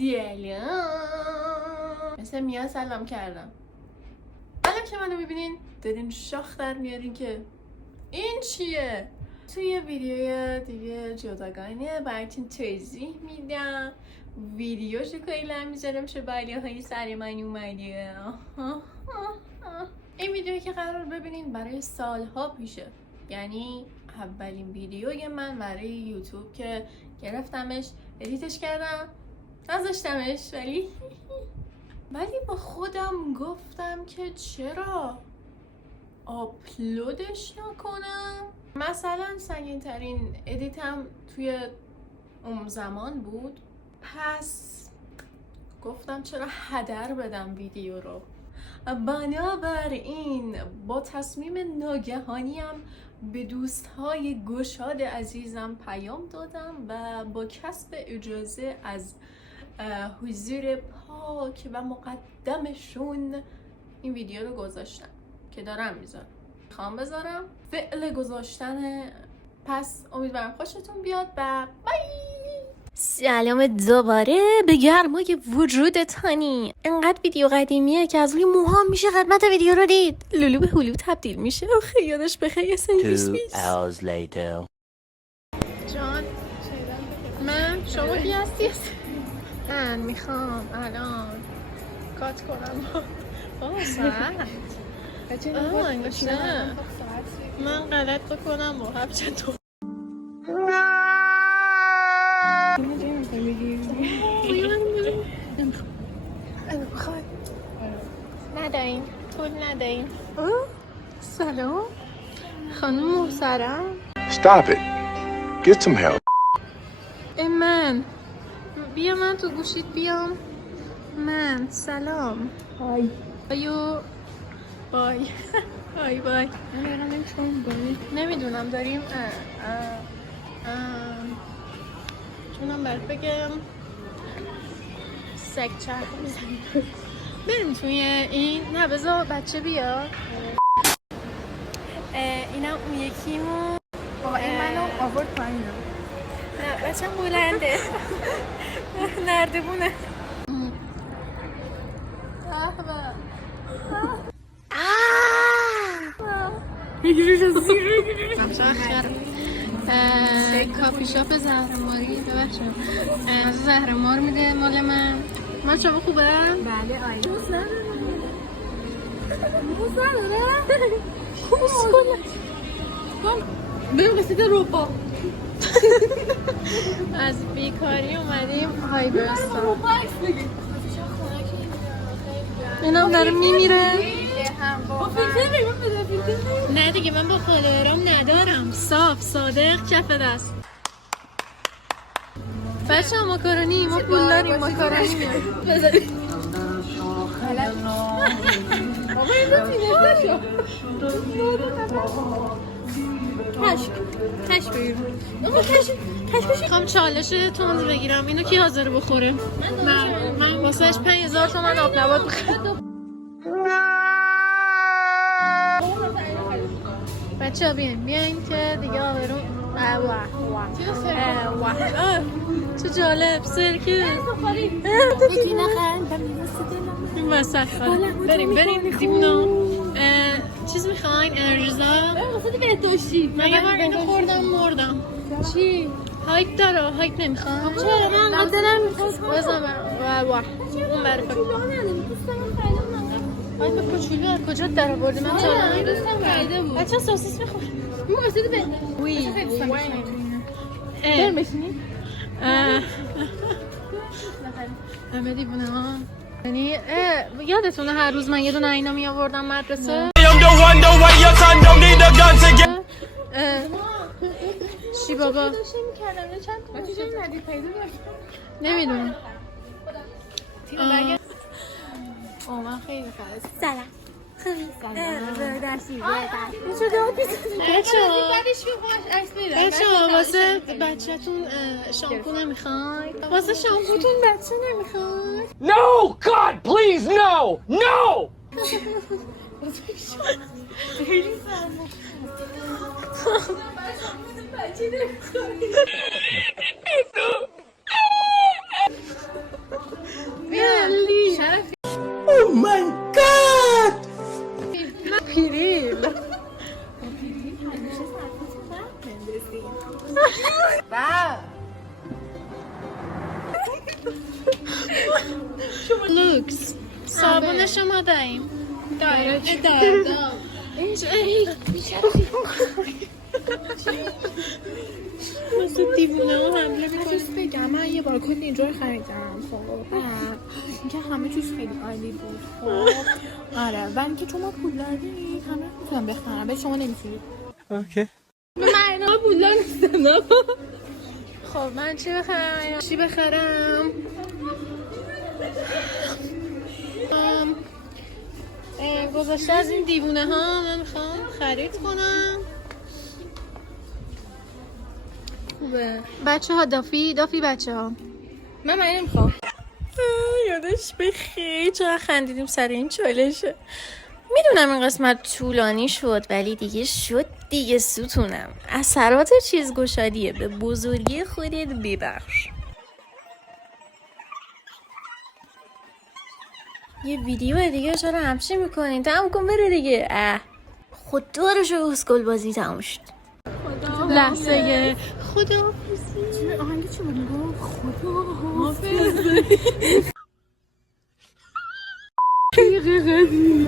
سلام. مثل میا سلام کردم. الان که منو میبینین دارین شاخ در میارین که این چیه؟ توی ویدیوی دیگه جداگانه براتون توضیح میدم. ویدیوشو کلا میذارم چه بالیاهای سر من اومده. این ویدیویی که قرار ببینین برای سالها پیشه، یعنی اولین ویدیوی من برای یوتیوب که گرفتمش، ادیتش کردم، نذاشتمش، ولی با خودم گفتم که چرا آپلودش نکنم. مثلا سنگین ترین ادیتم توی اون زمان بود، پس گفتم چرا هدر بدم ویدیو رو. بنابراین با تصمیم ناگهانیم به دوستهای گشاد عزیزم پیام دادم و با کسب اجازه از حضور پاک و مقدمشون این ویدیو رو گذاشتم که دارم میذارم، میخوام بذارم فعل گذاشتن. پس امیدوارم خوشتون بیاد و بای. سلام دوباره به گرمای وجودت هانی. انقدر ویدیو قدیمیه که از روی موهام میشه قدمت ویدیو رو دید. لولو به هلو تبدیل میشه. آخه یادش بخیر. 2 hours later. جان من شما کی هستی؟ من میخوام الان کات کنم با ساعت من غلط بکنم با هفته تو ندارین پول ندارین. سلام خانم محترم. Stop it. Get some help. من بیا من تو گوشیت بیام. من سلام. های بایو بای. های بای. نمیدونم داریم چونم برات بگم سگ چرخ میزنیم. بریم توی این. نه بذار بچه بیا. اینم اون یکیمون. بابا این منو آورد پایینم. نه بچه بلنده. نردبونه. کافی شاپ زهرماری ببخشم زهرمار میده مال من شما خوبه؟ بله آیا موز نداره؟ بریم قصید روبا. از بیکاری اومدیم هایبرستان. اینم داره میمیره. نه دیگه من با فالوورام ندارم. صاف صادق کف دست. بچه ها ماکارونی ما پول داریم ماکارونی بذاریم. بابا این رو تینه شو کش بگیر. کش میخوام چالش تند بگیرم. اینو کی حاضر بخوره؟ من واسهش 5000 تومان آب نبات بخورم. بچه ها بیاین که دیگه آبرون. چه جالب سرکه. یکی نخرن این وسط بریم دیمونا. چیز میخواین؟ انرژیزا قصد بهداشتی. من یه بار اینو خوردم مردم. چی؟ هایک داره هایک نمیخوام. چرا من قدرم میخواست بزن اون برای هایک کوچولو از کجا در آوردی؟ من من دوستم خریده بود. بچه سوسیس میخوام. اون قصد به وی بریم بشینی؟ همه دیوونه ها. یعنی یادتونه هر روز من یه دونه اینا می آوردم مدرسه؟ چی بابا؟ نمیدونم. من خیلی خواهد سلام خوبی؟ بچه ها واسه بچه‌تون شامپو نمیخواید؟ واسه شامپوتون بچه نمیخواید؟ No! God, please, no! No! لوکس صابونش ما داریم مثل دیوونه ها حمله میکنم. بگم من یه بار کلی اینجور خریدم خب اینکه همه چیز خیلی عالی بود خب آره و اینکه چون ما پول دارید همه میتونم بخرم ولی شما نمیتونید. من پولا نیستم. خب من چی بخرم؟ گذشته از این دیوونه ها من میخوام خرید کنم. خوبه بچه ها دافی بچه ها من نمیخوام. یادش بخیر چقدر خندیدیم سر این چالشه. میدونم این قسمت طولانی شد ولی دیگه شد دیگه ستونم. اثرات چیزگشادیه، به بزرگی خودت ببخش. یه ویدیو دیگه چرا همچی میکنین؟ تموم کن بره دیگه. خود دارشو اسکل بازی تموم شد. لحظه خدا آهنگ چی بود میگو؟ خدا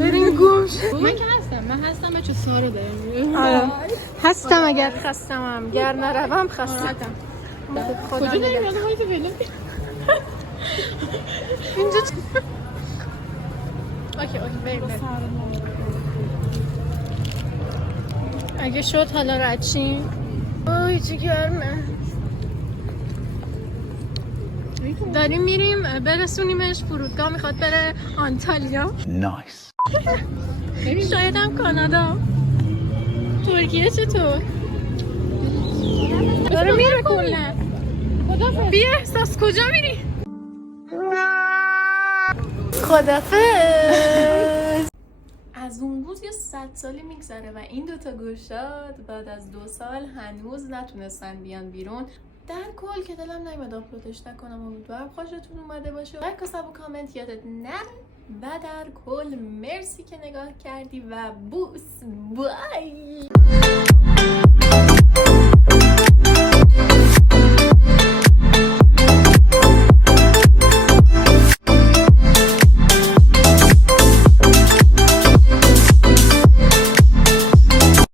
بریم گوش. من که من هستم بچه سارو دارم آره هستم اگر خستمم گر نروم خستم. خدا کجا داریم یاد هایی که بینیم اینجا اوکی بریم اگه شد حالا رد شیم. آی چه گرمه. داریم میریم برسونیمش فرودگاه، میخواد بره آنتالیا. Nice. شاید هم کانادا. ترکیه چطور؟ داره میره کلا. بیا احساس کجا میری؟ خدافظ. از اون روز یه 100 سالی میگذره و این دوتا گوشاد بعد از 2 سال هنوز نتونستن بیان بیرون. در کل که دلم نمیاد آپلودش نکنم، امیدوارم خوشتون اومده باشه. لایک و ساب و کامنت یادت نره و در کل مرسی که نگاه کردی و بوس بای.